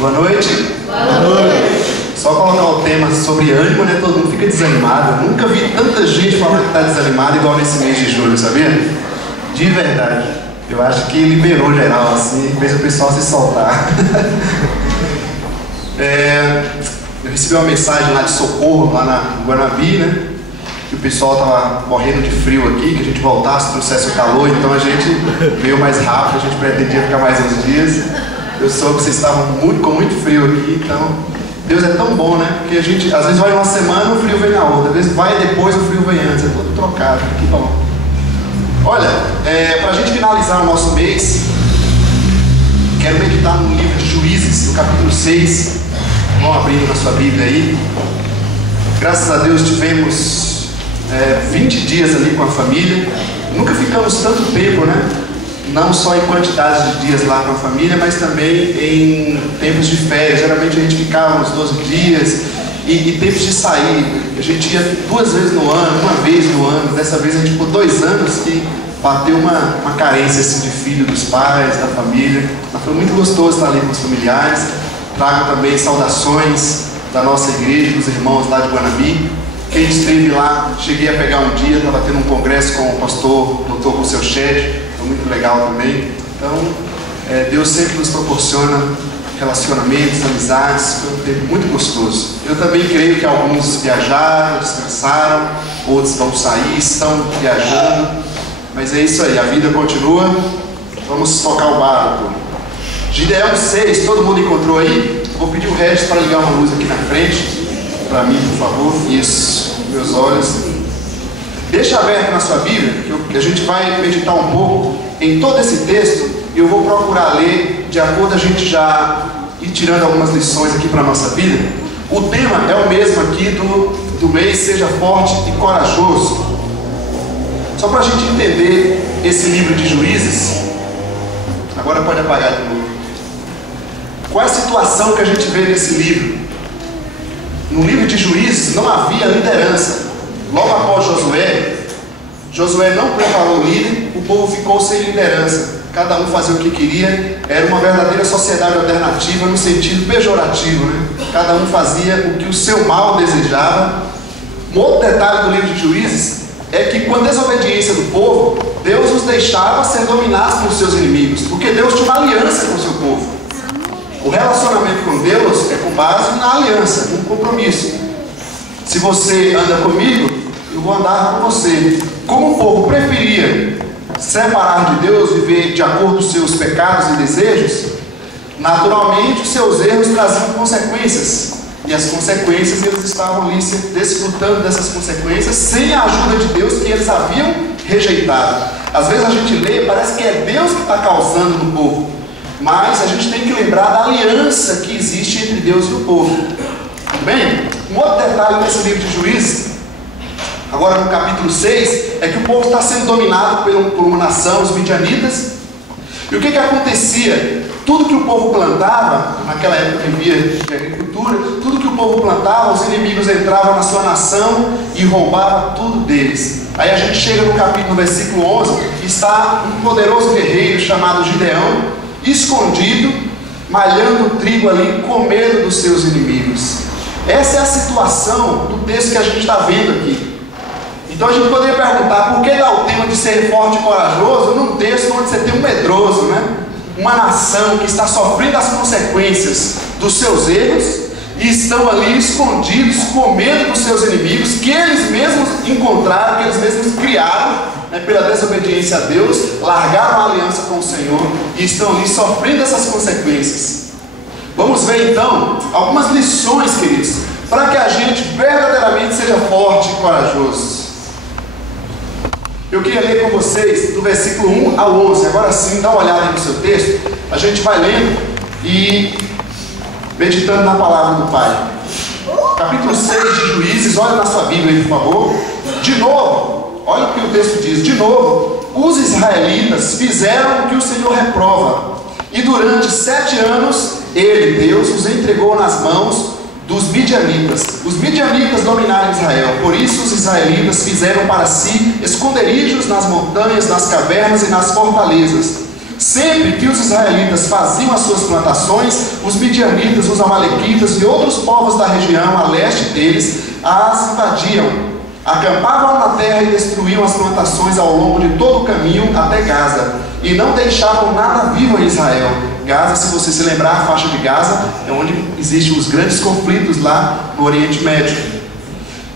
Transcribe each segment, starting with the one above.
Boa noite. Boa noite. Só colocar o tema sobre ânimo, né? Todo mundo fica desanimado. Eu nunca vi tanta gente falando que está desanimada igual nesse mês de julho, sabia? De verdade. Eu acho que liberou geral, assim, fez o pessoal se soltar. Eu recebi uma mensagem lá de socorro, lá no Guanabi, né? Que o pessoal estava morrendo de frio aqui, que a gente voltasse, trouxesse o calor, então a gente veio mais rápido, a gente pretendia ficar mais uns dias. Eu soube que vocês estavam com muito frio aqui, então Deus é tão bom, né? Porque a gente, às vezes vai uma semana, o frio vem na outra, às vezes vai depois, o frio vem antes, é tudo trocado, que bom. Olha, para a gente finalizar o nosso mês, quero meditar no livro de Juízes, no capítulo 6, vão abrindo na sua Bíblia aí. Graças a Deus tivemos 20 dias ali com a família, nunca ficamos tanto tempo, né? Não só em quantidade de dias lá com a família, mas também em tempos de férias. Geralmente a gente ficava uns 12 dias e tempos de sair. A gente ia 2 vezes no ano, 1 vez no ano. Dessa vez a gente ficou 2 anos que bateu uma carência assim, de filho dos pais, da família. Mas foi muito gostoso estar ali com os familiares. Trago também saudações da nossa igreja, dos irmãos lá de Guanabi. Quem esteve lá, cheguei a pegar um dia, estava tendo um congresso com o pastor, doutor com seu chefe, foi muito legal também. Então, Deus sempre nos proporciona relacionamentos, amizades, foi um tempo muito gostoso. Eu também creio que alguns viajaram, descansaram, outros vão sair, estão viajando, mas é isso aí, a vida continua. Vamos tocar o barco. Gideão 6, todo mundo encontrou aí? Vou pedir o Regis para ligar uma luz aqui na frente. Para mim, por favor. Isso, meus olhos. Deixa aberto na sua Bíblia, que a gente vai meditar um pouco em todo esse texto. E eu vou procurar ler, de acordo a gente já ir tirando algumas lições aqui para a nossa vida. O tema é o mesmo aqui do mês, seja forte e corajoso. Só para a gente entender esse livro de Juízes. Agora pode apagar de novo. Qual é a situação que a gente vê nesse livro? No livro de Juízes não havia liderança. Logo após Josué não preparou líder, o povo ficou sem liderança. Cada um fazia o que queria, era uma verdadeira sociedade alternativa no sentido pejorativo, né? Cada um fazia o que o seu mal desejava. Um outro detalhe do livro de Juízes é que com a desobediência do povo, Deus os deixava ser dominados pelos seus inimigos, porque Deus tinha uma aliança com o seu povo. O relacionamento com Deus é com base na aliança, num compromisso. Se você anda comigo, eu vou andar com você. Como o povo preferia separar de Deus, viver de acordo com os seus pecados e desejos, naturalmente os seus erros traziam consequências. E as consequências, eles estavam ali desfrutando dessas consequências sem a ajuda de Deus que eles haviam rejeitado. Às vezes a gente lê, parece que é Deus que está causando no povo. Mas a gente tem que lembrar da aliança que existe entre Deus e o povo. Tudo bem? Um outro detalhe nesse livro de Juízes, agora no capítulo 6, é que o povo está sendo dominado por uma nação, os midianitas. E o que acontecia? Tudo que o povo plantava, naquela época vivia de agricultura, tudo que o povo plantava, os inimigos entravam na sua nação e roubavam tudo deles. Aí a gente chega no capítulo, no versículo 11, que está um poderoso guerreiro chamado Gideão, escondido, malhando trigo ali, com medo dos seus inimigos. Essa é a situação do texto que a gente está vendo aqui. Então a gente poderia perguntar, por que dá o tema de ser forte e corajoso num texto onde você tem um medroso, né? Uma nação que está sofrendo as consequências dos seus erros e estão ali escondidos, com medo dos seus inimigos, que eles mesmos encontraram, que eles mesmos criaram, né, pela desobediência a Deus, largaram a aliança com o Senhor e estão ali sofrendo essas consequências. Vamos ver então algumas lições, queridos, para que a gente verdadeiramente seja forte e corajoso. Eu queria ler com vocês do versículo 1 ao 11. Agora sim, dá uma olhada aí no seu texto. A gente vai lendo e meditando na palavra do Pai. Capítulo 6 de Juízes, olha na sua Bíblia aí, por favor. De novo, olha o que o texto diz. De novo, os israelitas fizeram o que o Senhor reprova. E durante 7 anos, Ele, Deus, os entregou nas mãos dos midianitas. Os midianitas dominaram Israel. Por isso os israelitas fizeram para si esconderijos nas montanhas, nas cavernas e nas fortalezas. Sempre que os israelitas faziam as suas plantações, os midianitas, os amalequitas e outros povos da região a leste deles as invadiam, acampavam na terra e destruíam as plantações ao longo de todo o caminho até Gaza, e não deixavam nada vivo em Israel. Gaza, se você se lembrar, a faixa de Gaza é onde existem os grandes conflitos lá no Oriente Médio.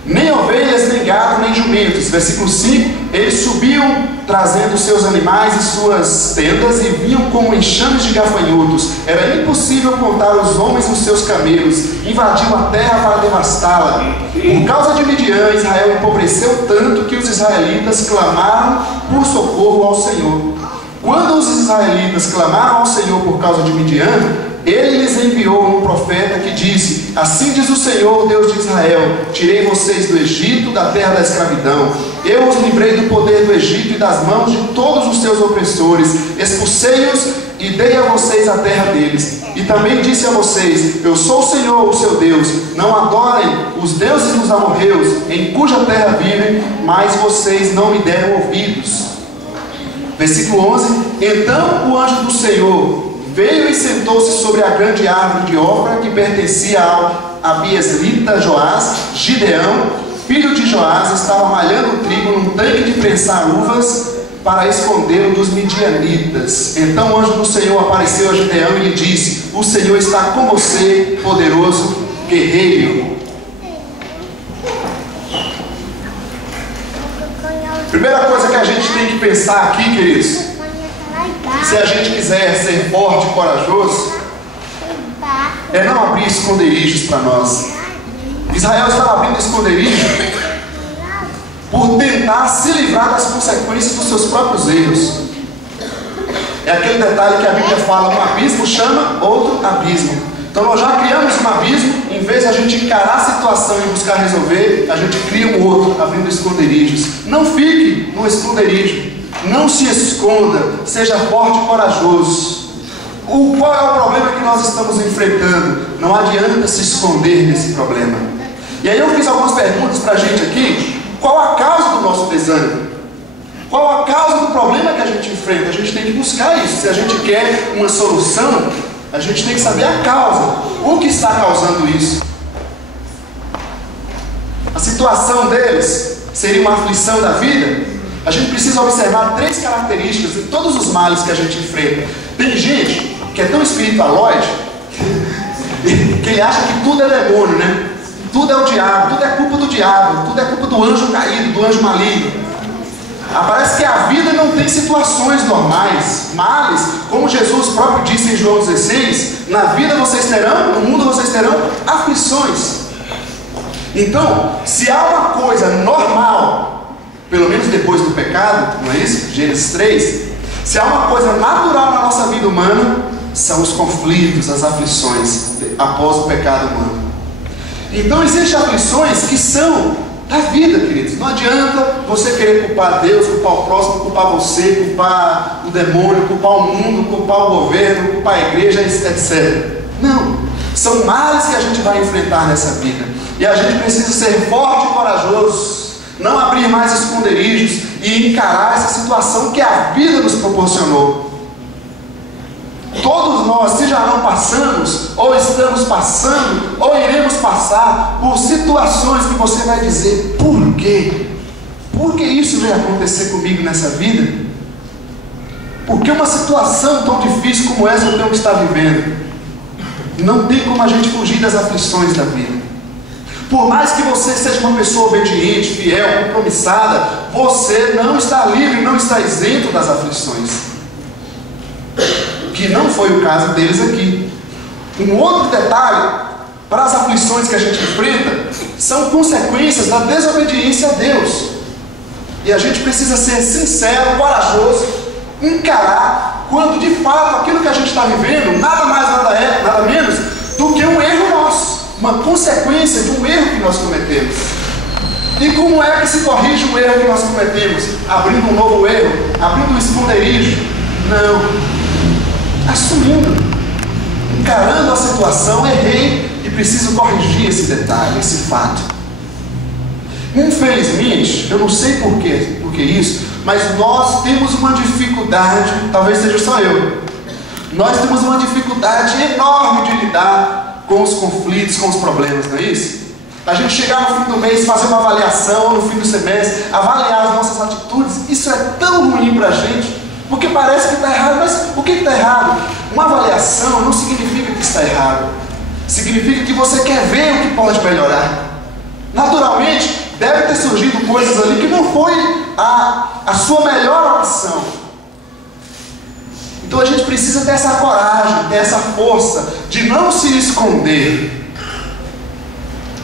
Nem ovelhas, nem gado, nem jumentos. Versículo 5, eles subiam trazendo seus animais e suas tendas e vinham como enxames de gafanhotos. Era impossível contar os homens e os seus camelos. Invadiam a terra para devastá-la. Por causa de Midian, Israel empobreceu tanto que os israelitas clamaram por socorro ao Senhor. Quando os israelitas clamaram ao Senhor por causa de Midian, ele lhes enviou um profeta que disse: assim diz o Senhor, Deus de Israel: tirei vocês do Egito, da terra da escravidão. Eu os livrei do poder do Egito e das mãos de todos os seus opressores. Expulsei-os e dei a vocês a terra deles. E também disse a vocês: eu sou o Senhor, o seu Deus. Não adorem os deuses dos amorreus, em cuja terra vivem, mas vocês não me deram ouvidos. Versículo 11: então o anjo do Senhor veio e sentou-se sobre a grande árvore de Ofra que pertencia ao abiezrita Joás. Gideão, filho de Joás, estava malhando trigo num tanque de prensar uvas para escondê-lo dos midianitas. Então o anjo do Senhor apareceu a Gideão e lhe disse: o Senhor está com você, poderoso guerreiro. Primeira coisa que a gente tem que pensar aqui, queridos, se a gente quiser ser forte e corajoso, é não abrir esconderijos para nós. Israel estava abrindo esconderijo por tentar se livrar das consequências dos seus próprios erros. É aquele detalhe que a Bíblia fala: um abismo chama outro abismo. Então nós já criamos um abismo, em vez de a gente encarar a situação e buscar resolver, a gente cria um outro, abrindo esconderijos. Não fique no esconderijo. Não se esconda, seja forte e corajoso. Qual é o problema que nós estamos enfrentando? Não adianta se esconder desse problema. E aí eu fiz algumas perguntas para a gente aqui. Qual a causa do nosso desânimo? Qual a causa do problema que a gente enfrenta? A gente tem que buscar isso. Se a gente quer uma solução, a gente tem que saber a causa. O que está causando isso? A situação deles seria uma aflição da vida? A gente precisa observar 3 características de todos os males que a gente enfrenta. Tem gente que é tão espiritualoide que ele acha que tudo é demônio, né? Tudo é o diabo, tudo é culpa do diabo, tudo é culpa do anjo caído, do anjo maligno. Parece que a vida não tem situações normais, males, como Jesus próprio disse em João 16: na vida vocês terão, no mundo vocês terão aflições. Então, se há uma coisa normal, pelo menos depois do pecado, não é isso? Gênesis 3. Se há uma coisa natural na nossa vida humana, são os conflitos, as aflições após o pecado humano. Então existem aflições que são da vida, queridos. Não adianta você querer culpar Deus, culpar o próximo, culpar você, culpar o demônio, culpar o mundo, culpar o governo, culpar a igreja, etc. Não. São males que a gente vai enfrentar nessa vida. E a gente precisa ser forte e corajoso. Não abrir mais esconderijos e encarar essa situação que a vida nos proporcionou. Todos nós, se já não passamos, ou estamos passando, ou iremos passar por situações que você vai dizer: por quê? Por que isso veio acontecer comigo nessa vida? Por que uma situação tão difícil como essa eu tenho que estar vivendo? Não tem como a gente fugir das aflições da vida. Por mais que você seja uma pessoa obediente, fiel, compromissada, você não está livre, não está isento das aflições. Que não foi o caso deles aqui. Um outro detalhe, para as aflições que a gente enfrenta, são consequências da desobediência a Deus. E a gente precisa ser sincero, corajoso, encarar quando de fato aquilo que a gente está vivendo, nada mais, nada menos do que um erro nosso. Uma consequência de um erro que nós cometemos. E como é que se corrige um erro que nós cometemos? Abrindo um novo erro? Abrindo um esconderijo? Não. Assumindo. Encarando a situação, errei e preciso corrigir esse detalhe, esse fato. Infelizmente, eu não sei por que isso, Mas nós temos uma dificuldade, talvez seja só eu, nós temos uma dificuldade enorme de lidar com os conflitos, com os problemas, não é isso? A gente chegar no fim do mês, fazer uma avaliação, no fim do semestre, avaliar as nossas atitudes, isso é tão ruim para a gente, porque parece que está errado. Mas o que está errado? Uma avaliação não significa que está errado, significa que você quer ver o que pode melhorar. Naturalmente, deve ter surgido coisas ali que não foi a sua melhor opção. Então a gente precisa ter essa coragem, ter essa força de não se esconder.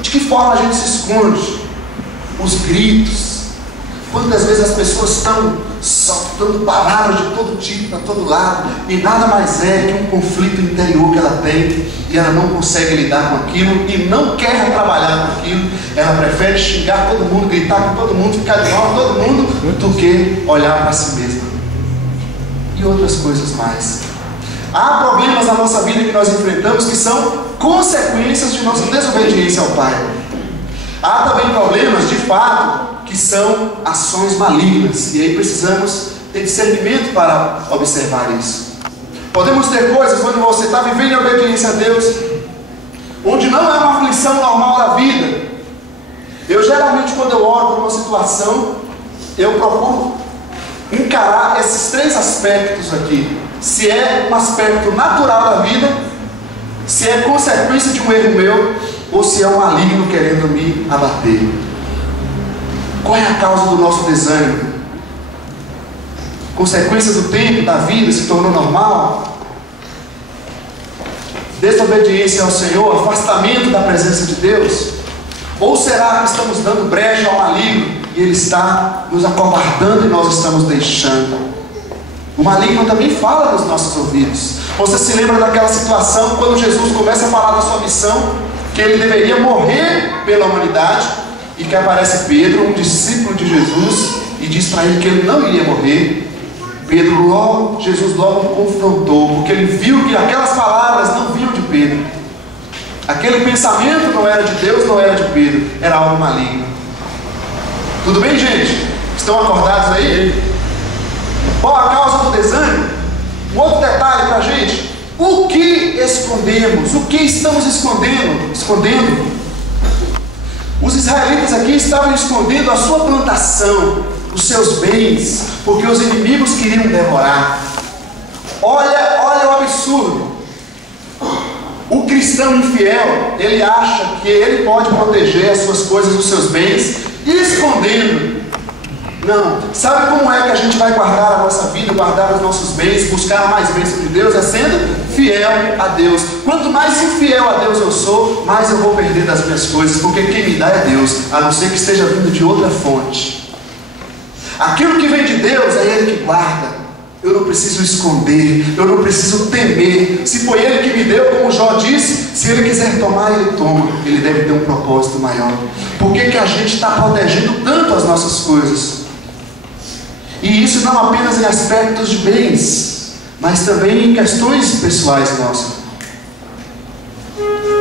De que forma a gente se esconde? Os gritos. Quantas vezes as pessoas estão soltando palavras de todo tipo, para todo lado, e nada mais é que um conflito interior que ela tem, e ela não consegue lidar com aquilo, e não quer trabalhar com aquilo. Ela prefere xingar todo mundo, gritar com todo mundo, ficar de mal com todo mundo, do que olhar para si mesma. E outras coisas mais. Há problemas na nossa vida que nós enfrentamos que são consequências de nossa desobediência ao Pai. Há também problemas, de fato, que são ações malignas, e aí precisamos ter discernimento para observar isso. Podemos ter coisas quando você está vivendo em obediência a Deus, onde não é uma aflição normal da vida. Eu geralmente, quando eu oro por uma situação, eu procuro encarar esses três aspectos aqui. Se é um aspecto natural da vida, se é consequência de um erro meu, ou se é um maligno querendo me abater. Qual é a causa do nosso desânimo? Consequência do tempo, da vida, se tornou normal? Desobediência ao Senhor, afastamento da presença de Deus? Ou será que estamos dando brecha ao maligno e ele está nos acovardando e nós estamos deixando? O maligno também fala nos nossos ouvidos. Você se lembra daquela situação quando Jesus começa a falar da sua missão, que ele deveria morrer pela humanidade, e que aparece Pedro, um discípulo de Jesus, e diz para ele que ele não iria morrer. Jesus logo confrontou, porque ele viu que aquelas palavras não vinham de Pedro. Aquele pensamento não era de Deus, não era de Pedro, era algo maligno. Tudo bem, gente? Estão acordados aí? Qual a causa do desânimo? Um outro detalhe para a gente: o que escondemos? O que estamos escondendo? Os israelitas aqui estavam escondendo a sua plantação, os seus bens, porque os inimigos queriam devorar. Olha o absurdo. O cristão infiel, ele acha que ele pode proteger as suas coisas, os seus bens, escondendo. Não. Sabe como é que a gente vai guardar a nossa vida, guardar os nossos bens, buscar mais bênção de Deus? É sendo fiel a Deus. Quanto mais infiel a Deus eu sou, mais eu vou perder das minhas coisas, porque quem me dá é Deus, a não ser que esteja vindo de outra fonte. Aquilo que vem de Deus é Ele que guarda. Eu não preciso esconder, eu não preciso temer. Se foi Ele que me deu, como Jó disse, se Ele quiser tomar, Ele toma. Ele deve ter um propósito maior. Por que a gente está protegendo tanto as nossas coisas? E isso não apenas em aspectos de bens, mas também em questões pessoais nossas.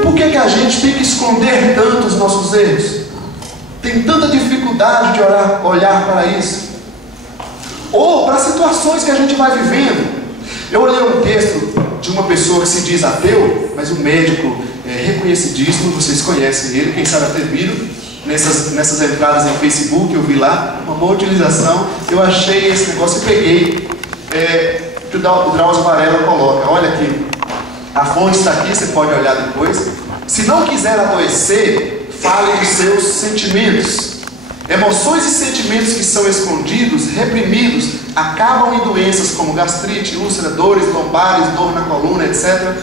Por que a gente tem que esconder tanto os nossos erros? Tem tanta dificuldade de olhar para isso? Ou para situações que a gente vai vivendo. Eu olhei um texto de uma pessoa que se diz ateu, mas um médico reconhecidíssimo, vocês conhecem ele, quem sabe até viram nessas entradas em Facebook, eu vi lá, uma boa utilização. Eu achei esse negócio e peguei, que o Drauzio Varela coloca. Olha aqui, a fonte está aqui, você pode olhar depois. Se não quiser adoecer, fale dos seus sentimentos. Emoções e sentimentos que são escondidos, reprimidos, acabam em doenças como gastrite, úlcera, dores lombares, dor na coluna, etc.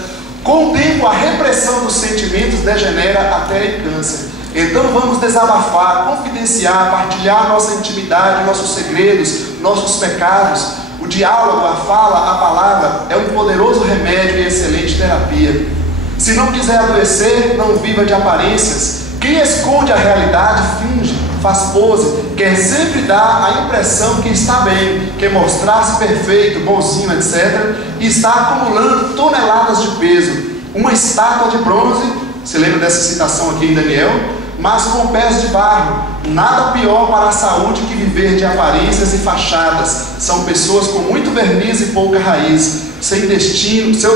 Com o tempo, a repressão dos sentimentos degenera até em câncer. Então vamos desabafar, confidenciar, partilhar nossa intimidade, nossos segredos, nossos pecados. O diálogo, a fala, a palavra é um poderoso remédio e excelente terapia. Se não quiser adoecer, não viva de aparências. Quem esconde a realidade finge, faz pose, quer sempre dar a impressão que está bem, quer mostrar-se perfeito, bonzinho, etc. E está acumulando toneladas de peso. Uma estátua de bronze, você lembra dessa citação aqui em Daniel? mas com pés de barro. Nada pior para a saúde que viver de aparências e fachadas. São pessoas com muito verniz e pouca raiz. Seu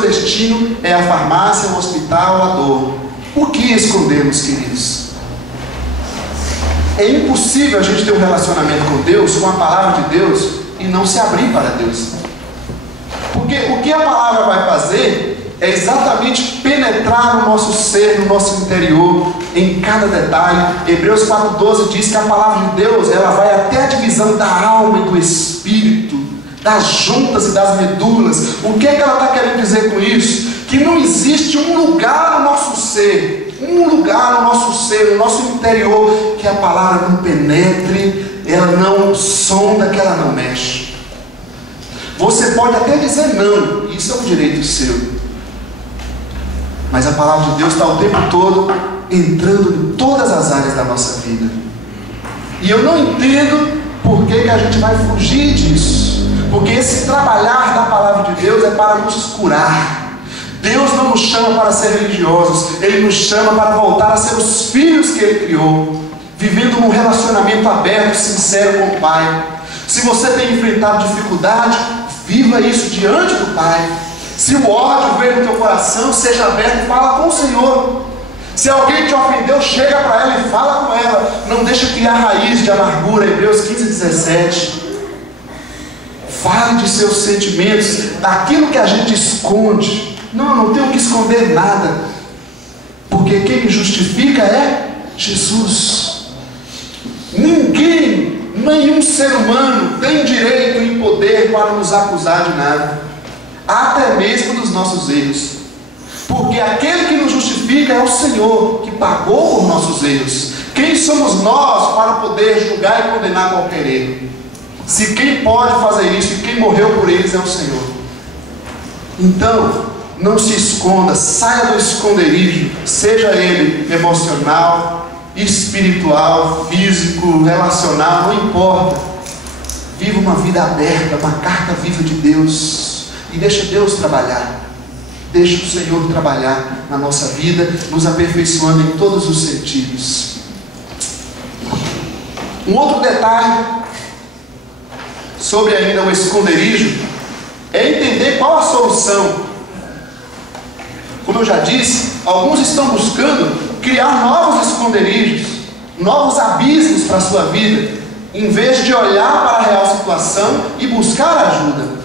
destino é a farmácia, o hospital, a dor. Por que escondemos, queridos? É impossível a gente ter um relacionamento com Deus, com a palavra de Deus, e não se abrir para Deus. Porque o que a palavra vai fazer é exatamente penetrar no nosso ser, no nosso interior, em cada detalhe. Hebreus 4,12 diz que a palavra de Deus, ela vai até a divisão da alma e do espírito, das juntas e das medulas. O que é que ela está querendo dizer com isso? Que não existe um lugar no nosso ser, no nosso interior, que a palavra não penetre, ela não sonda, que ela não mexe. Você pode até dizer não, isso é um direito seu, mas a palavra de Deus está o tempo todo entrando em todas as áreas da nossa vida. E eu não entendo por que a gente vai fugir disso, porque esse trabalhar da palavra de Deus é para nos curar. Deus não nos chama para ser religiosos, Ele nos chama para voltar a ser os filhos que Ele criou, vivendo um relacionamento aberto, sincero com o Pai. Se você tem enfrentado dificuldade, viva isso diante do Pai. Se o ódio veio no teu coração, seja aberto e fala com o Senhor. Se alguém te ofendeu, chega para ela e fala com ela. Não deixa criar raiz de amargura. Hebreus 15:17. Fale de seus sentimentos, daquilo que a gente esconde. Não tenho que esconder nada, porque quem me justifica é Jesus. Ninguém, nenhum ser humano tem direito e poder para nos acusar de nada, até mesmo dos nossos erros, porque aquele que nos justifica é o Senhor, que pagou por nossos erros. Quem somos nós para poder julgar e condenar qualquer erro? Se quem pode fazer isso e quem morreu por eles é o Senhor. Então, não se esconda, saia do esconderijo, seja ele emocional, espiritual, físico, relacional, não importa. Viva uma vida aberta, uma carta viva de Deus, e deixa Deus trabalhar. Deixa o Senhor trabalhar na nossa vida, nos aperfeiçoando em todos os sentidos. Um outro detalhe sobre ainda o esconderijo é entender qual a solução. Como eu já disse, alguns estão buscando criar novos esconderijos, novos abismos para a sua vida, em vez de olhar para a real situação e buscar ajuda.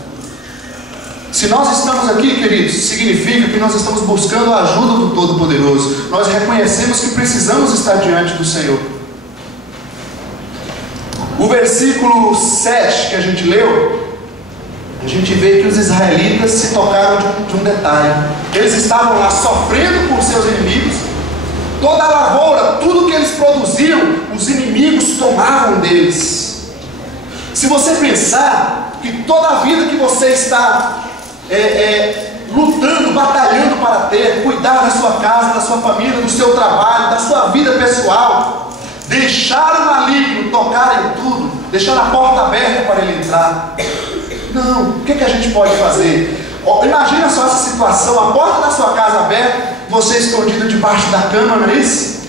Se nós estamos aqui, queridos, significa que nós estamos buscando a ajuda do Todo-Poderoso. Nós reconhecemos que precisamos estar diante do Senhor. O versículo 7 que a gente leu, a gente vê que os israelitas se tocaram de um detalhe. Eles estavam lá sofrendo por seus inimigos. Toda a lavoura, tudo que eles produziam, os inimigos tomavam deles. Se você pensar que toda a vida que você está lutando, batalhando para ter, cuidar da sua casa, da sua família, do seu trabalho, da sua vida pessoal, deixar o maligno tocar em tudo, deixar a porta aberta para ele entrar. Não, o que a gente pode fazer? Imagina só essa situação, a porta da sua casa aberta, você escondido debaixo da cama, não é isso?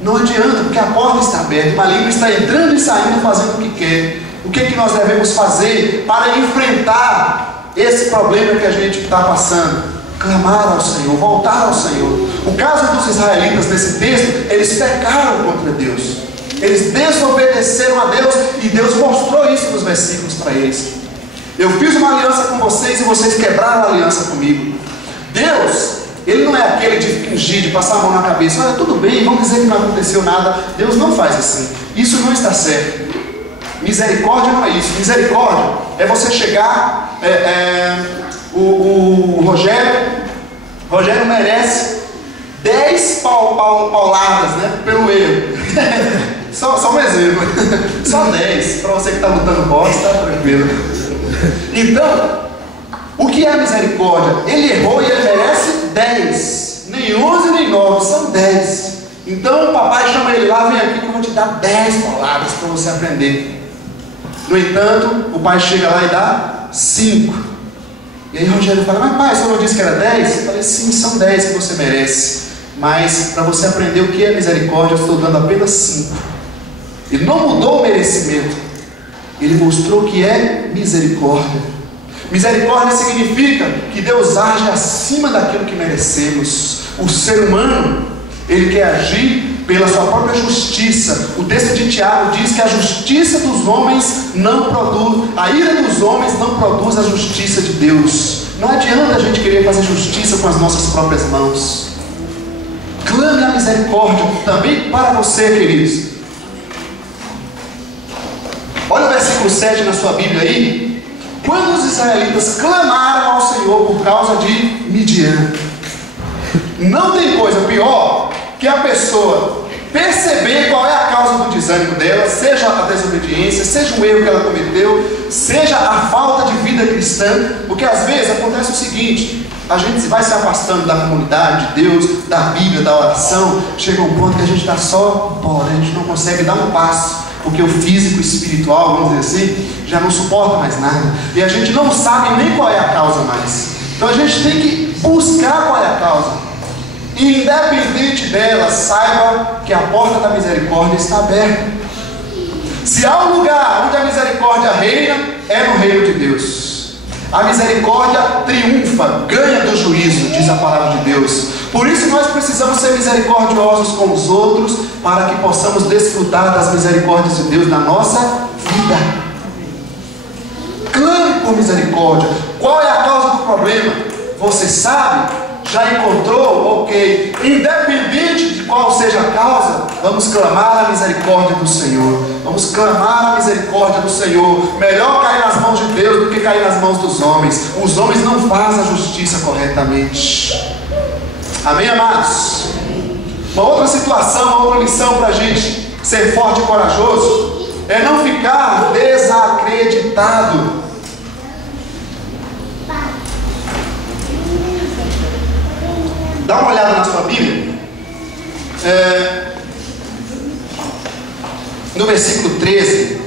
Não adianta, porque a porta está aberta, o maligno está entrando e saindo, fazendo o que quer. O que nós devemos fazer para enfrentar esse problema que a gente está passando? Clamar ao Senhor, voltar ao Senhor. O caso dos israelitas nesse texto, eles pecaram contra Deus, eles desobedeceram a Deus, e Deus mostrou isso nos versículos para eles. Eu fiz uma aliança com vocês e vocês quebraram a aliança comigo. Deus, Ele não é aquele de fingir, de passar a mão na cabeça. Olha, tudo bem, vamos dizer que não aconteceu nada. Deus não faz assim. Isso não está certo. Misericórdia não é isso. Misericórdia é você chegar... O Rogério merece 10 pauladas, né, pelo erro. Só um exemplo. Só 10. Para você que está lutando boxe, está tranquilo. Então, o que é misericórdia? Ele errou e ele merece 10. Nem 11 nem 9, são 10. Então o papai chama ele lá, vem aqui que eu vou te dar 10 palavras para você aprender. No entanto, o pai chega lá e dá 5. E aí Rogério fala, mas pai, o senhor não disse que era 10? Eu falei, sim, são 10 que você merece. Mas para você aprender o que é misericórdia, eu estou dando apenas 5. Ele não mudou o merecimento, ele mostrou que é misericórdia. Misericórdia significa que Deus age acima daquilo que merecemos. O ser humano, ele quer agir pela sua própria justiça. O texto de Tiago diz que a justiça dos homens não produz, a ira dos homens não produz a justiça de Deus. Não adianta a gente querer fazer justiça com as nossas próprias mãos. Clame a misericórdia também para você, queridos. Olha o versículo 7 na sua Bíblia aí. Quando os israelitas clamaram ao Senhor por causa de Midian. Não tem coisa pior que a pessoa perceber qual é a causa do desânimo dela, seja a desobediência, seja um erro que ela cometeu, seja a falta de vida cristã. Porque às vezes acontece o seguinte: a gente vai se afastando da comunidade de Deus, da Bíblia, da oração. Chega um ponto que a gente está só embora, a gente não consegue dar um passo, porque o físico e espiritual, vamos dizer assim, já não suporta mais nada, e a gente não sabe nem qual é a causa mais. Então a gente tem que buscar qual é a causa, e independente dela, saiba que a porta da misericórdia está aberta. Se há um lugar onde a misericórdia reina, é no reino de Deus. A misericórdia triunfa, ganha do juízo, diz a palavra de Deus. Por isso nós precisamos ser misericordiosos com os outros, para que possamos desfrutar das misericórdias de Deus na nossa vida. Clame por misericórdia. Qual é a causa do problema? Você sabe? Já encontrou? Ok. Independente de qual seja a causa, vamos clamar a misericórdia do Senhor. Vamos clamar a misericórdia do Senhor. Melhor cair nas mãos de Deus do que cair nas mãos dos homens. Os homens não fazem a justiça corretamente. Amém, amados? Uma outra situação, uma outra lição para a gente ser forte e corajoso é não ficar desacreditado. Dá uma olhada na sua Bíblia. No versículo 13.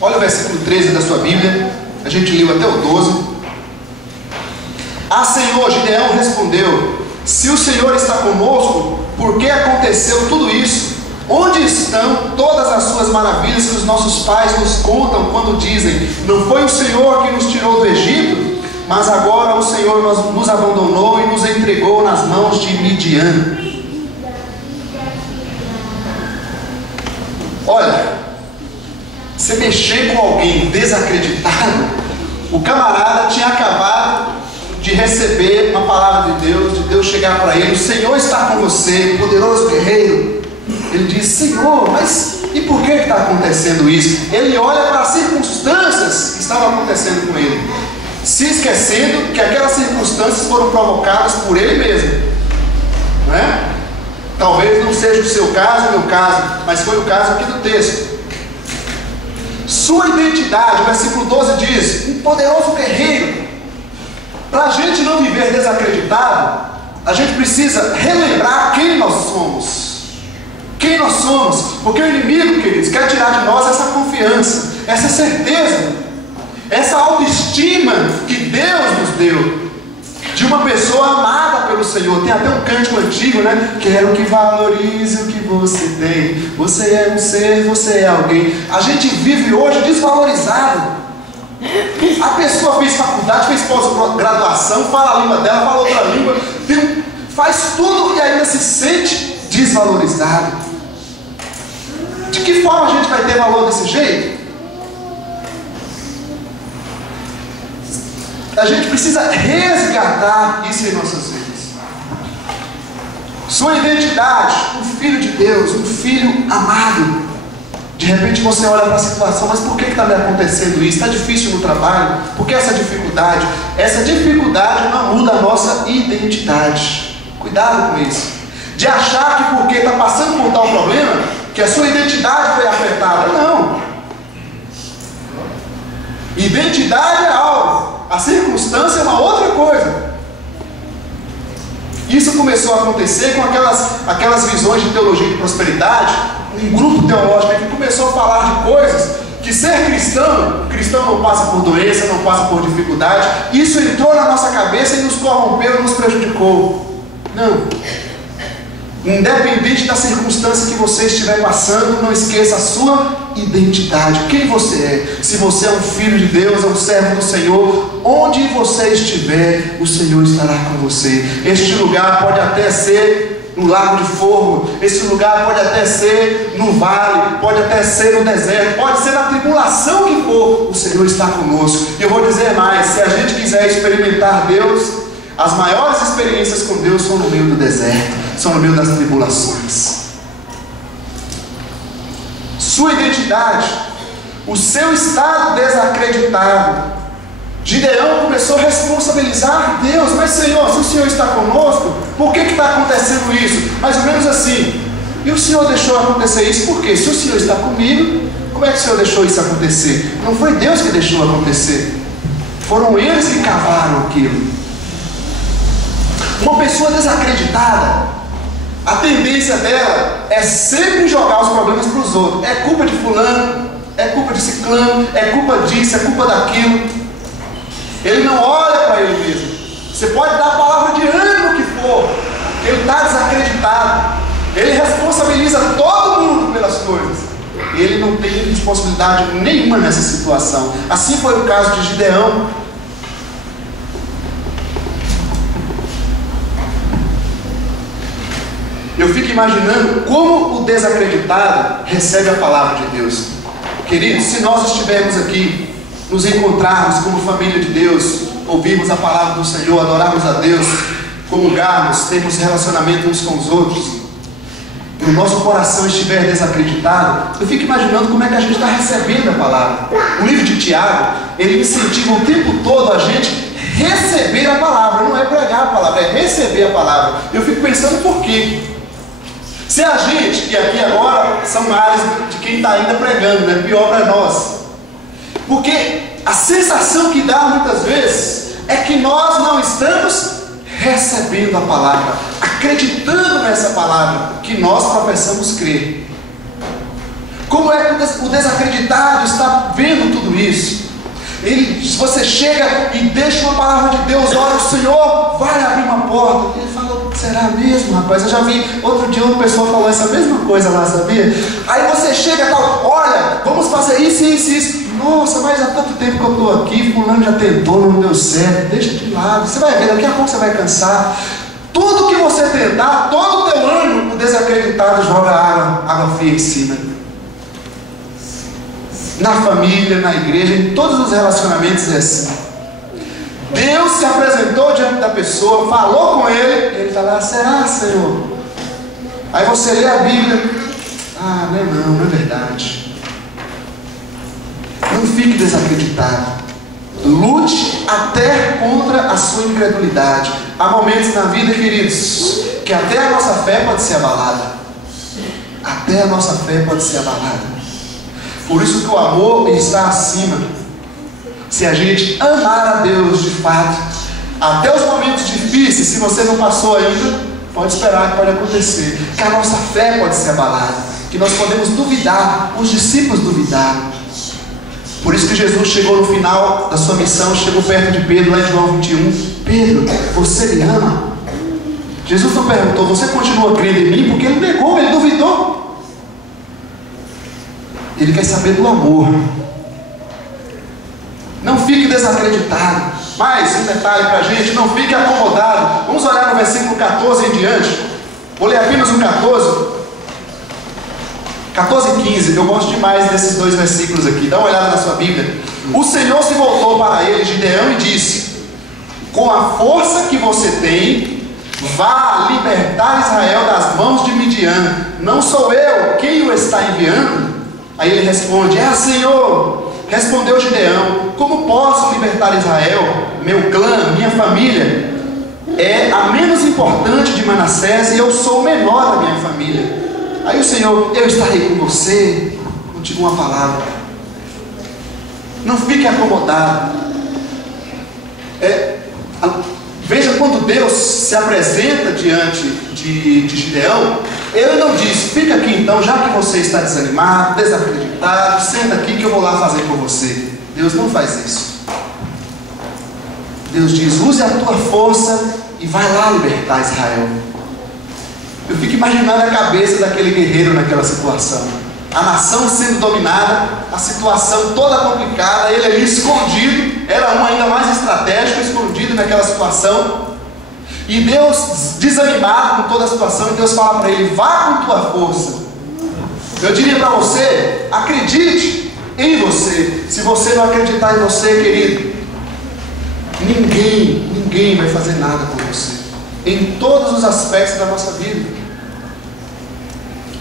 Olha o versículo 13 da sua Bíblia. A gente leu até o 12. Ah, Senhor, Gideão respondeu: se o Senhor está conosco, por que aconteceu tudo isso? Onde estão todas as suas maravilhas que os nossos pais nos contam quando dizem: não foi o Senhor que nos tirou do Egito? Mas agora o Senhor nos abandonou e nos entregou nas mãos de Midian. Olha, você mexer com alguém desacreditado, o camarada tinha acabado de receber uma palavra de Deus chegar para ele: o Senhor está com você, poderoso guerreiro. Ele diz: Senhor, mas e por que está acontecendo isso? Ele olha para as circunstâncias que estavam acontecendo com ele, se esquecendo que aquelas circunstâncias foram provocadas por ele mesmo, não é? Talvez não seja o seu caso, o meu caso, mas foi o caso aqui do texto. Sua identidade, o versículo 12 diz: um poderoso guerreiro. Para a gente não viver desacreditado, a gente precisa relembrar quem nós somos. Quem nós somos, porque o inimigo, queridos, quer tirar de nós essa confiança, essa certeza, essa autoestima que Deus nos deu, de uma pessoa amada pelo Senhor. Tem até um cântico antigo, né? Quero que valorize o que você tem. Você é um ser, você é alguém. A gente vive hoje desvalorizado. A pessoa fez faculdade, fez pós-graduação, fala a língua dela, fala outra língua, faz tudo e ainda se sente desvalorizado. De que forma a gente vai ter valor desse jeito? A gente precisa resgatar isso em nossas vidas. Sua identidade, um filho de Deus, um filho amado. De repente você olha para a situação: mas por que está me acontecendo isso? Está difícil no trabalho? Por que essa dificuldade? Essa dificuldade não muda a nossa identidade. Cuidado com isso. De achar que porque está passando por tal problema, que a sua identidade foi afetada. Não. Identidade é algo, a circunstância é uma outra coisa. Isso começou a acontecer com aquelas visões de teologia de prosperidade. Um grupo teológico que começou a falar de coisas que ser cristão não passa por doença, não passa por dificuldade. Isso entrou na nossa cabeça e nos corrompeu, nos prejudicou. Não. Independente da circunstância que você estiver passando, não esqueça a sua identidade, quem você é. Se você é um filho de Deus, é um servo do Senhor, onde você estiver, o Senhor estará com você. Este lugar pode até ser no lago de fogo, esse lugar pode até ser no vale, pode até ser no deserto, pode ser na tribulação que for, o Senhor está conosco. E eu vou dizer mais, se a gente quiser experimentar Deus, as maiores experiências com Deus são no meio do deserto, são no meio das tribulações. Sua identidade, o seu estado desacreditado. Gideão começou a responsabilizar Deus. Mas Senhor, se o Senhor está conosco, por que está acontecendo isso? Mais ou menos assim. E o Senhor deixou acontecer isso por quê? Se o Senhor está comigo, como é que o Senhor deixou isso acontecer? Não foi Deus que deixou acontecer, foram eles que cavaram aquilo. Uma pessoa desacreditada, a tendência dela é sempre jogar os problemas para os outros. É culpa de fulano, é culpa de ciclano, é culpa disso, é culpa daquilo. Ele não olha para ele mesmo. Você pode dar a palavra de ânimo que for, ele está desacreditado. Ele responsabiliza todo mundo pelas coisas. Ele não tem responsabilidade nenhuma nessa situação. Assim foi o caso de Gideão. Eu fico imaginando como o desacreditado recebe a palavra de Deus. Queridos, se nós estivermos aqui, nos encontrarmos como família de Deus, ouvirmos a palavra do Senhor, adorarmos a Deus, comungarmos, termos relacionamento uns com os outros, e o nosso coração estiver desacreditado, eu fico imaginando como é que a gente está recebendo a palavra. O livro de Tiago, ele incentiva o tempo todo a gente receber a palavra, não é pregar a palavra, é receber a palavra. Eu fico pensando por quê? Se a gente, e aqui agora são áreas de quem está ainda pregando, né? Pior para nós. Porque a sensação que dá muitas vezes é que nós não estamos recebendo a palavra, acreditando nessa palavra que nós professamos crer. Como é que o desacreditado está vendo tudo isso? Se você chega e deixa uma palavra de Deus, olha, o Senhor vai abrir uma porta. Ele fala, será mesmo, rapaz? Eu já vi, outro dia uma pessoa falou essa mesma coisa lá, sabia? Aí você chega e fala, olha, vamos fazer isso, isso, isso. Nossa, mas há tanto tempo que eu estou aqui, fulano já tentou, não deu certo, deixa de lado. Você vai ver, daqui a pouco você vai cansar. Tudo que você tentar, todo o teu ânimo, o desacreditado joga água fria em cima. Na família, na igreja, em todos os relacionamentos é assim. Deus se apresentou diante da pessoa, falou com ele, e ele está lá, será, Senhor? Aí você lê a Bíblia, não é verdade. Não fique desacreditado. Lute até contra a sua incredulidade. Há momentos na vida, queridos, que até a nossa fé pode ser abalada. Até a nossa fé pode ser abalada. Por isso que o amor está acima. Se a gente amar a Deus de fato, até os momentos difíceis, se você não passou ainda, pode esperar que pode acontecer. Que a nossa fé pode ser abalada, que nós podemos duvidar. Os discípulos duvidaram. Por isso que Jesus chegou no final da sua missão, chegou perto de Pedro, lá em João 21. Pedro, você me ama? Jesus não perguntou, você continua crendo em mim? Porque ele negou, ele duvidou. Ele quer saber do amor. Não fique desacreditado. Mais um detalhe para a gente, não fique acomodado. Vamos olhar no versículo 14 em diante. Vou ler apenas o 14 e 15, eu gosto demais desses dois versículos aqui. Dá uma olhada na sua Bíblia. O Senhor se voltou para ele, Gideão, e disse: com a força que você tem, vá libertar Israel das mãos de Midian. Não sou eu quem o está enviando? Aí ele responde: Senhor. Respondeu Gideão: como posso libertar Israel? Meu clã, minha família é a menos importante de Manassés, e eu sou o menor da minha família. Aí o Senhor: eu estarei com você. Continua a palavra. Não fique acomodado. Veja, quando Deus se apresenta diante de Gideão, ele não diz: fica aqui então, já que você está desanimado, desacreditado, senta aqui que eu vou lá fazer por você. Deus não faz isso. Deus diz: use a tua força e vai lá libertar Israel. Eu fico imaginando a cabeça daquele guerreiro naquela situação. A nação sendo dominada, a situação toda complicada, ele ali escondido, era um ainda mais estratégico, escondido naquela situação. E Deus, desanimado com toda a situação, e Deus fala para ele: vá com tua força. Eu diria para você: acredite em você. Se você não acreditar em você, querido, ninguém vai fazer nada por você, em todos os aspectos da nossa vida.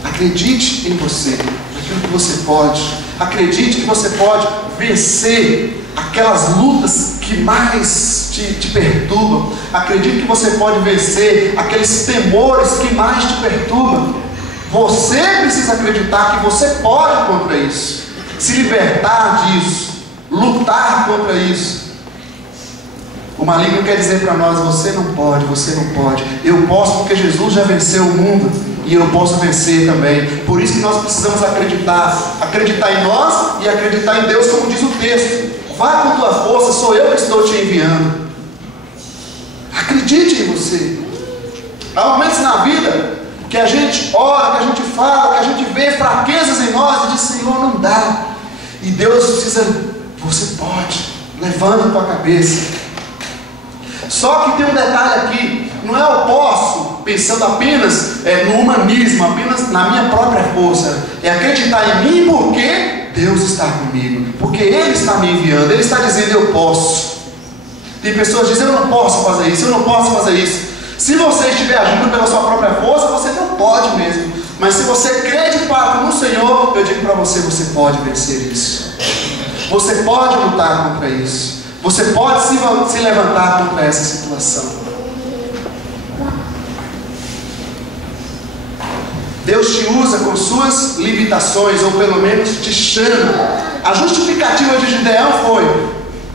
Acredite em você, naquilo que você pode. Acredite que você pode vencer aquelas lutas que mais te perturbam. Acredite que você pode vencer aqueles temores que mais te perturbam. Você precisa acreditar que você pode contra isso, se libertar disso, lutar contra isso. O maligno quer dizer para nós: você não pode, você não pode. Eu posso porque Jesus já venceu o mundo, e eu posso vencer também. Por isso que nós precisamos acreditar em nós e acreditar em Deus, como diz o texto: vá com tua força, sou eu que estou te enviando. Acredite em você. Há momentos na vida que a gente ora, que a gente fala, que a gente vê fraquezas em nós e diz: Senhor, não dá. E Deus precisa: você pode, levanta a tua cabeça. Só que tem um detalhe aqui: não é eu posso, pensando apenas no humanismo, apenas na minha própria força. É acreditar em mim porque Deus está comigo, porque Ele está me enviando, Ele está dizendo: eu posso. Tem pessoas que dizem: eu não posso fazer isso, eu não posso fazer isso. Se você estiver agindo pela sua própria força, você não pode mesmo. Mas se você crê de fato no Senhor, eu digo para você: você pode vencer isso. Você pode lutar contra isso. Você pode se levantar contra essa situação. Deus te usa com suas limitações, ou pelo menos te chama. A justificativa de Gideão foi: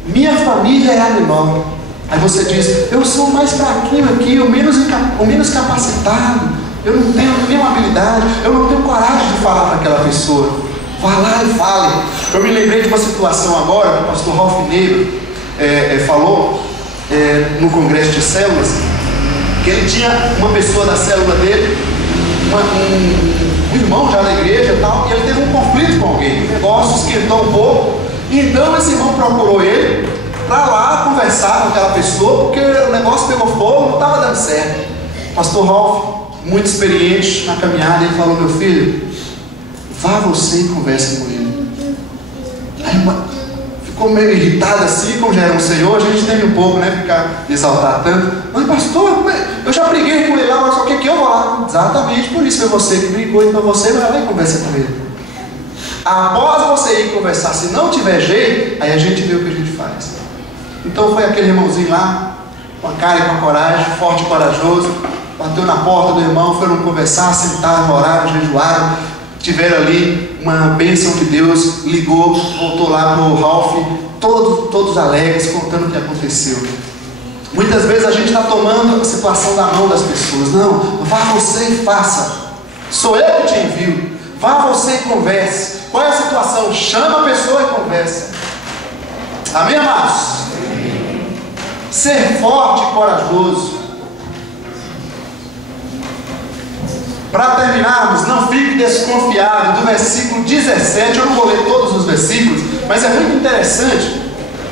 minha família é a menor. Aí você diz: eu sou o mais fraquinho aqui, o menos capacitado, eu não tenho nenhuma habilidade, eu não tenho coragem de falar para aquela pessoa. Vá lá e fale. Eu me lembrei de uma situação agora que o pastor Ralph Negro falou no congresso de células, que ele tinha uma pessoa da célula dele, um irmão já da igreja e tal, e ele teve um conflito com alguém, o negócio esquentou um pouco. Então esse irmão procurou ele para lá conversar com aquela pessoa, porque o negócio pegou fogo, não estava dando certo. O pastor Ralph, muito experiente na caminhada, ele falou: meu filho, vá você e converse com ele. Aí ficou meio irritado assim, como já era um senhor, a gente teme um pouco, né, ficar exaltar tanto. Mas pastor, eu já briguei com ele lá, mas só que eu vou lá. Exatamente, por isso foi você que brigou, então você vai lá e conversa com ele. Após você ir conversar, se não tiver jeito, aí a gente vê o que a gente faz. Então foi aquele irmãozinho lá, com a cara e com a coragem, forte e corajoso, bateu na porta do irmão, foram conversar, sentaram, oraram, jejuaram, tiveram ali uma bênção de Deus, ligou, voltou lá para o Ralph, todos alegres, contando o que aconteceu. Muitas vezes a gente está tomando a situação da mão das pessoas. Não, vá você e faça, sou eu que te envio. Vá você e converse. Qual é a situação? Chama a pessoa e conversa. Amém, amados? Ser forte e corajoso. Para terminarmos, não fique desconfiado do versículo 17. Eu não vou ler todos os versículos, mas é muito interessante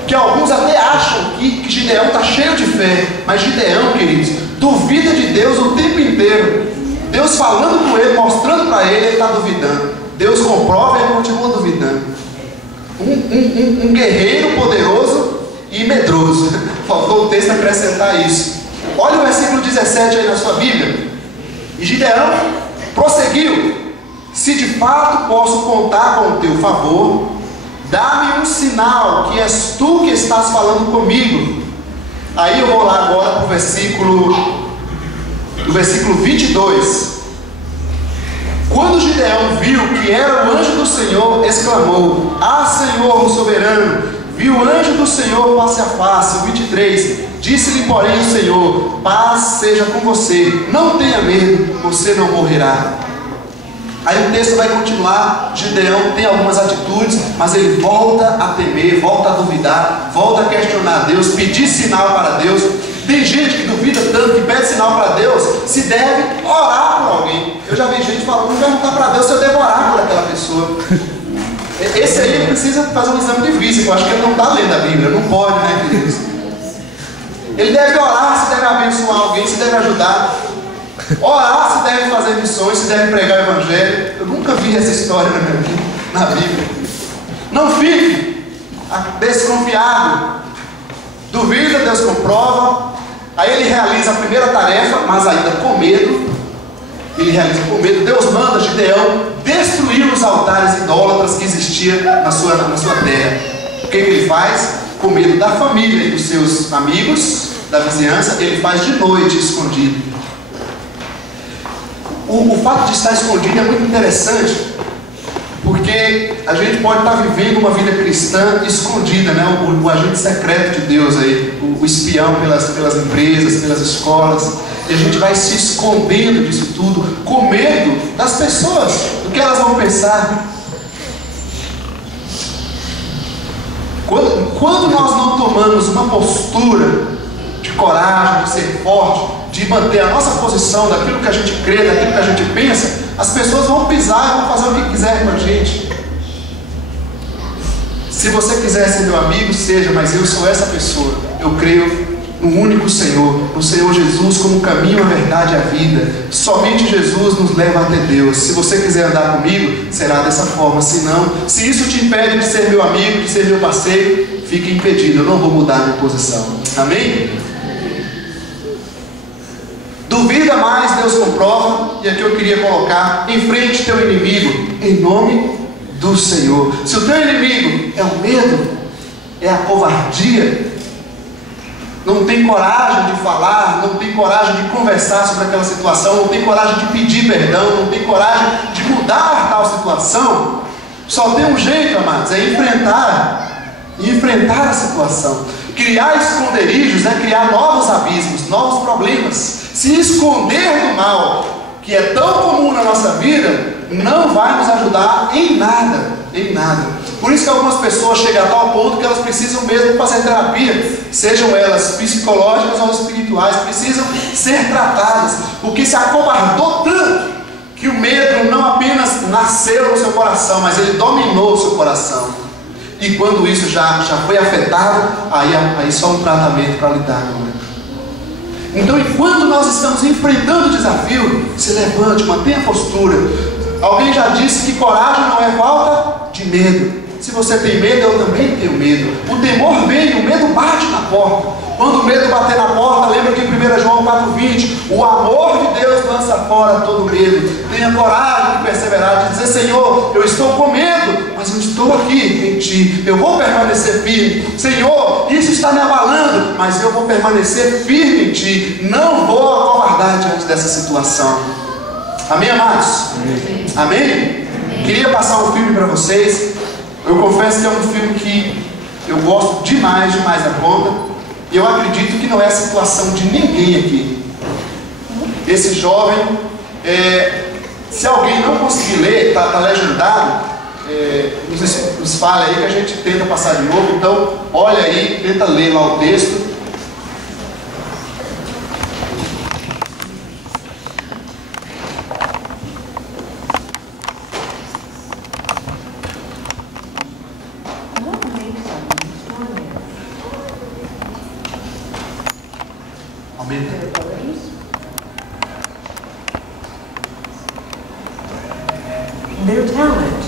que alguns até acham que Gideão está cheio de fé. Mas Gideão, queridos, duvida de Deus o tempo inteiro. Deus falando com ele, mostrando para ele, ele está duvidando. Deus comprova e ele continua duvidando. Um guerreiro poderoso e medroso. Faltou o texto acrescentar isso. Olha o versículo 17 aí na sua Bíblia. E Gideão prosseguiu: se de fato posso contar com o teu favor, dá-me um sinal que és tu que estás falando comigo. Aí eu vou lá agora para o versículo 22. Quando Gideão viu que era o anjo do Senhor, exclamou: ah, Senhor, o soberano! Viu o anjo do Senhor face a face. O 23. Disse-lhe, porém, o Senhor: paz seja com você, não tenha medo, você não morrerá. Aí o texto vai continuar. Gideão tem algumas atitudes, mas ele volta a temer, volta a duvidar, volta a questionar Deus, pedir sinal para Deus. Tem gente que duvida tanto, que pede sinal para Deus, se deve orar por alguém. Eu já vi gente falando, não perguntar para Deus se eu devo orar por aquela pessoa. Esse aí ele precisa fazer um exame de vista, eu acho que ele não está lendo a Bíblia, não pode, né, queridos? Ele deve orar, se deve abençoar alguém, se deve ajudar. Orar, se deve fazer missões, se deve pregar o Evangelho. Eu nunca vi essa história na minha vida, na Bíblia. Não fique desconfiado. Duvida, Deus comprova. Aí ele realiza a primeira tarefa, mas ainda com medo. Ele realiza com medo. Deus manda Gideão destruir os altares idólatras que existiam na sua terra. O que ele faz? Com medo da família e dos seus amigos, da vizinhança, ele faz de noite escondido. O fato de estar escondido é muito interessante, porque a gente pode estar vivendo uma vida cristã escondida, né? O agente secreto de Deus aí, o espião pelas empresas, pelas escolas, e a gente vai se escondendo disso tudo, com medo das pessoas, do que elas vão pensar. Quando nós não tomamos uma postura de coragem, de ser forte, de manter a nossa posição daquilo que a gente crê, daquilo que a gente pensa, as pessoas vão pisar e vão fazer o que quiser com a gente. Se você quiser ser meu amigo, seja, mas eu sou essa pessoa. Eu creio no único Senhor, no Senhor Jesus como o caminho, a verdade e a vida. Somente Jesus nos leva até Deus. Se você quiser andar comigo, será dessa forma. Se não, se isso te impede de ser meu amigo, de ser meu parceiro, fique impedido. Eu não vou mudar minha posição. Amém? Duvida mais, Deus comprova. E aqui eu queria colocar: enfrente teu inimigo em nome do Senhor. Se o teu inimigo é o medo, é a covardia, não tem coragem de falar, não tem coragem de conversar sobre aquela situação, não tem coragem de pedir perdão, não tem coragem de mudar tal situação, só tem um jeito, amados, é enfrentar a situação. Criar esconderijos é criar novos abismos, novos problemas. Se esconder do mal, que é tão comum na nossa vida, não vai nos ajudar em nada, em nada. Por isso que algumas pessoas chegam a tal ponto que elas precisam mesmo fazer terapia, sejam elas psicológicas ou espirituais, precisam ser tratadas, porque se acovardou tanto que o medo não apenas nasceu no seu coração, mas ele dominou o seu coração. E quando isso já foi afetado, aí só um tratamento para lidar com ele. Então, enquanto nós estamos enfrentando o desafio, se levante, mantenha a postura. Alguém já disse que coragem não é falta de medo. Se você tem medo, eu também tenho medo. O temor vem, o medo bate na porta. Quando o medo bater na porta, lembra que em 1 João 4,20, o amor de Deus lança fora todo medo. Tenha coragem de perseverar, de dizer: Senhor, eu estou com medo, mas eu estou aqui em Ti. Eu vou permanecer firme. Senhor, isso está me abalando, mas eu vou permanecer firme em Ti. Não vou acovardar diante dessa situação. Amém, amados? Amém? Queria passar um filme para vocês. Eu confesso que é um filme que eu gosto demais da conta. E eu acredito que não é a situação de ninguém aqui. Esse jovem, se alguém não conseguir ler, está legendado, nos fale aí que a gente tenta passar de novo. Então, olha aí, tenta ler lá o texto. Their talent,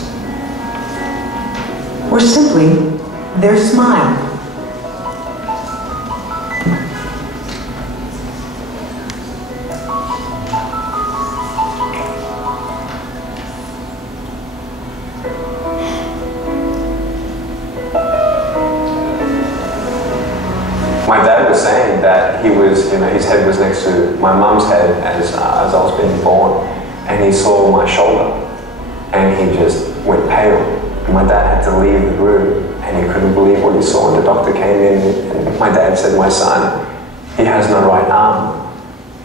or simply their smile. My dad was saying that he was, his head was next to my mum's head as I was being born, and he saw my shoulder. And he just went pale. And my dad had to leave the room, and he couldn't believe what he saw. And the doctor came in, and my dad said, "My son, he has no right arm."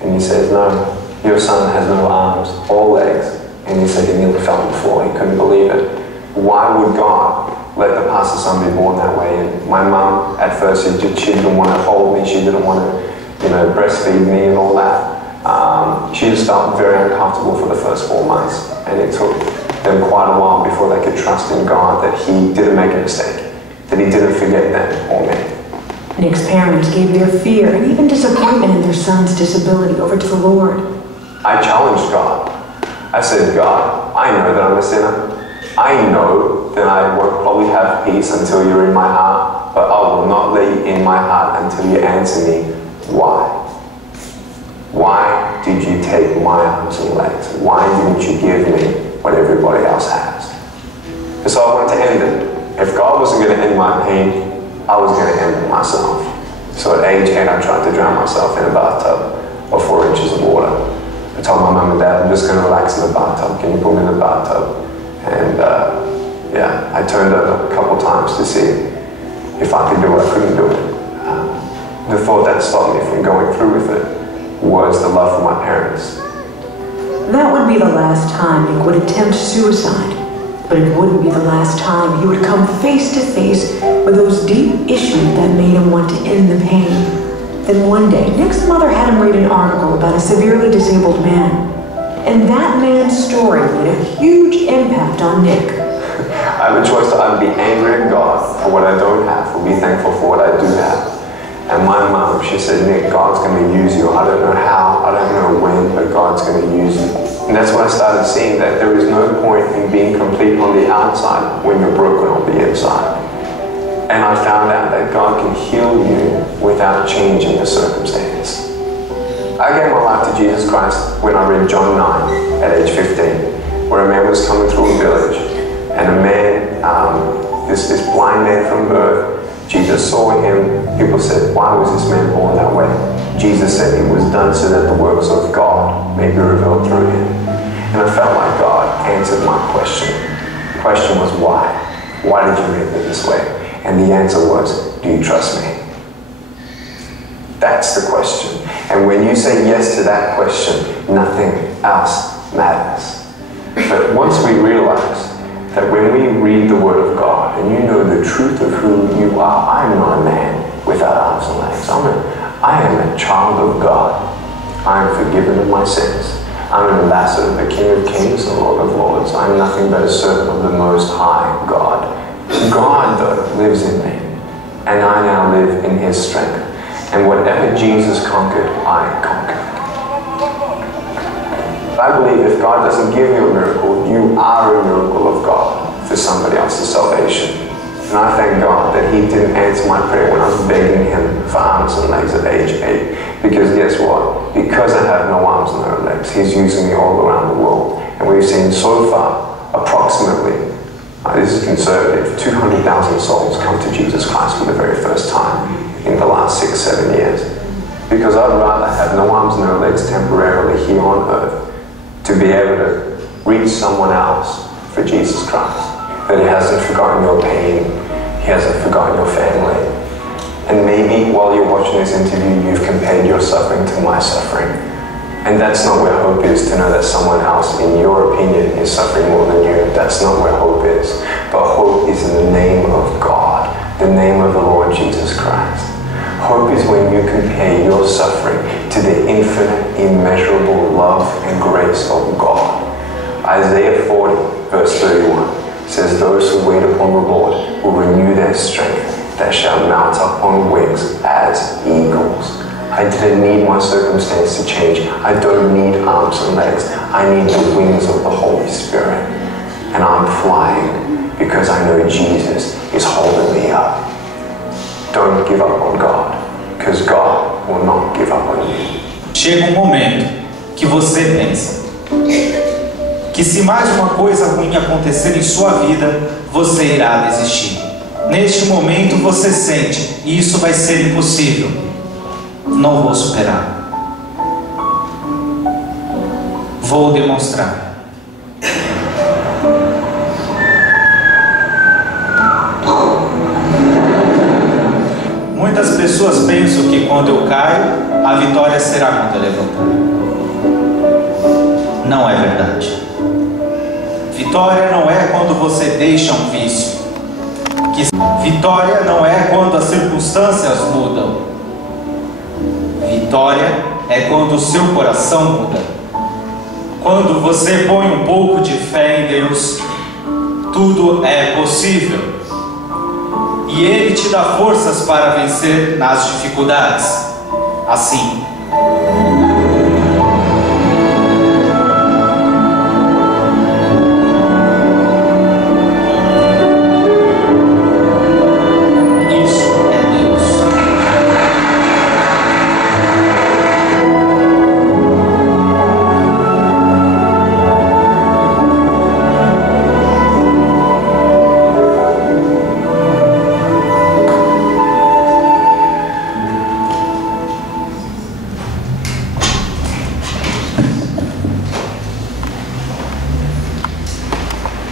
And he says, "No, your son has no arms or legs." And he said he nearly fell on the floor. He couldn't believe it. Why would God let the pastor's son be born that way? And my mum, at first, she didn't want to hold me. She didn't want to breastfeed me and all that. She just felt very uncomfortable for the first 4 months, and it took them quite a while before they could trust in God that He didn't make a mistake, that He didn't forget them or me. Nick's parents gave their fear and even disappointment in their son's disability over to the Lord. I challenged God. I said, God, I know that I'm a sinner. I know that I won't probably have peace until you're in my heart, but I will not let you in my heart until you answer me, why? Why did you take my arms and legs? Why didn't you give me what everybody else has? And so I wanted to end it. If God wasn't going to end my pain, I was going to end it myself. So at age 8, I tried to drown myself in a bathtub of 4 inches of water. I told my mum and dad, I'm just going to relax in the bathtub. Can you put me in the bathtub? And yeah, I turned over a couple times to see if I could do it. I couldn't do it. The thought that stopped me from going through with it was the love for my parents. That would be the last time Nick would attempt suicide, but it wouldn't be the last time he would come face to face with those deep issues that made him want to end the pain. Then one day, Nick's mother had him read an article about a severely disabled man. And that man's story made a huge impact on Nick. I have a choice to either be angry at God for what I don't have, or be thankful for what I do have. And my mom, she said, Nick, God's going to use you. I don't know how, I don't know when, but God's going to use you. And that's when I started seeing that there is no point in being complete on the outside when you're broken on the inside. And I found out that God can heal you without changing the circumstance. I gave my life to Jesus Christ when I read John 9 at age 15, where a man was coming through a village, and a man, this blind man from birth, Jesus saw him. People said, why was this man born that way? Jesus said it was done so that the works of God may be revealed through him. And I felt like God answered my question. The question was why? Why did you make me this way? And the answer was, do you trust me? That's the question. And when you say yes to that question, nothing else matters. But once we realize that when we read the Word of God and you know the truth of who you are, I'm not a man without arms and legs. I am a child of God. I am forgiven of my sins. I'm an ambassador of the King of Kings and Lord of Lords. I'm nothing but a servant of the Most High God. God, though, lives in me, and I now live in His strength. And whatever Jesus conquered, I conquered. I believe if God doesn't give you a miracle, you are a miracle of God for somebody else's salvation. And I thank God that He didn't answer my prayer when I was begging Him for arms and legs at age 8. Because guess what? Because I have no arms and no legs, He's using me all around the world. And we've seen so far, approximately, this is conservative, 200,000 souls come to Jesus Christ for the very first time in the last 6-7 years. Because I'd rather have no arms, no legs temporarily here on earth to be able to reach someone else for Jesus Christ. That He hasn't forgotten your pain, He hasn't forgotten your family. And maybe while you're watching this interview, you've compared your suffering to my suffering. And that's not where hope is, to know that someone else, in your opinion, is suffering more than you. That's not where hope is. But hope is in the name of God, the name of the Lord Jesus Christ. Hope is when you compare your suffering to the infinite, immeasurable love and grace of God. Isaiah 40, verse 31 says, those who wait upon the Lord will renew their strength. They shall mount up on wings as eagles. I didn't need my circumstance to change. I don't need arms and legs. I need the wings of the Holy Spirit. And I'm flying because I know Jesus is holding me up. Don't give up on God, because God will not give up on you. Chega momento que você pensa que se mais uma coisa ruim acontecer em sua vida, você irá desistir. Neste momento você sente, isso vai ser impossível. Não vou superar. Vou demonstrar. Muitas pessoas pensam que quando eu caio, a vitória será quando eu levantar. Não é verdade. Vitória não é quando você deixa um vício. Vitória não é quando as circunstâncias mudam. Vitória vitória é quando o seu coração muda. Quando você põe um pouco de fé em Deus, tudo é possível. E Ele te dá forças para vencer nas dificuldades. Assim,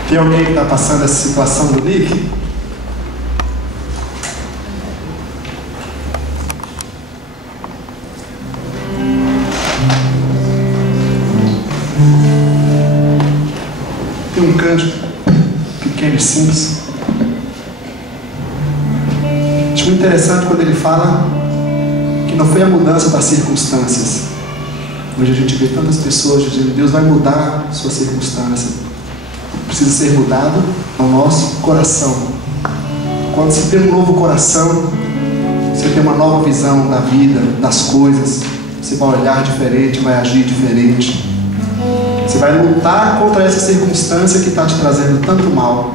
tem alguém que está passando essa situação do Nick? Tem um cântico pequeno e simples. Acho muito interessante quando ele fala que não foi a mudança das circunstâncias. Hoje a gente vê tantas pessoas dizendo: Deus vai mudar sua circunstância. Precisa ser mudado no nosso coração. Quando você tem um novo coração, você tem uma nova visão da vida, das coisas. Você vai olhar diferente, vai agir diferente. Você vai lutar contra essa circunstância que está te trazendo tanto mal.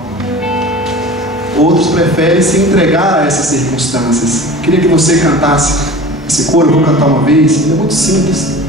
Outros preferem se entregar a essas circunstâncias. Queria que você cantasse esse coro. Eu vou cantar uma vez. É muito simples.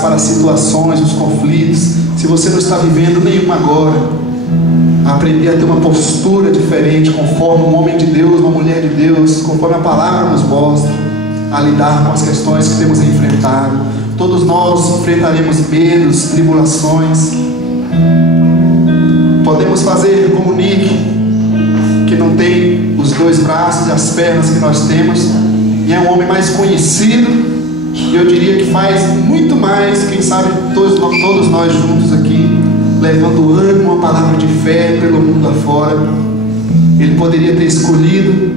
Para as situações, os conflitos. Se você não está vivendo nenhuma agora, aprender a ter uma postura diferente, conforme um homem de Deus, uma mulher de Deus, conforme a palavra nos mostra, a lidar com as questões que temos enfrentado. Todos nós enfrentaremos medos, tribulações. Podemos fazer como Nick, que não tem os dois braços e as pernas que nós temos, e é um homem mais conhecido. E eu diria que faz muito mais, quem sabe todos nós juntos aqui, levando ânimo, uma palavra de fé pelo mundo afora. Ele poderia ter escolhido,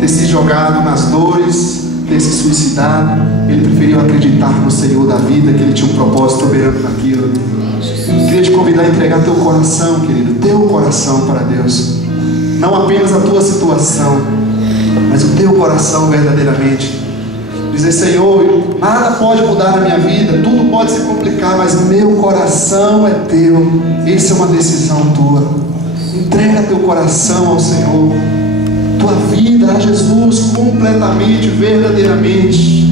ter se jogado nas dores, ter se suicidado. Ele preferiu acreditar no Senhor da vida, que Ele tinha um propósito soberano naquilo. Queria te convidar a entregar teu coração, querido, teu coração para Deus. Não apenas a tua situação, mas o teu coração verdadeiramente. Dizer: Senhor, nada pode mudar na minha vida, tudo pode se complicar, mas meu coração é teu. Essa é uma decisão tua. Entrega teu coração ao Senhor, tua vida a Jesus completamente, verdadeiramente.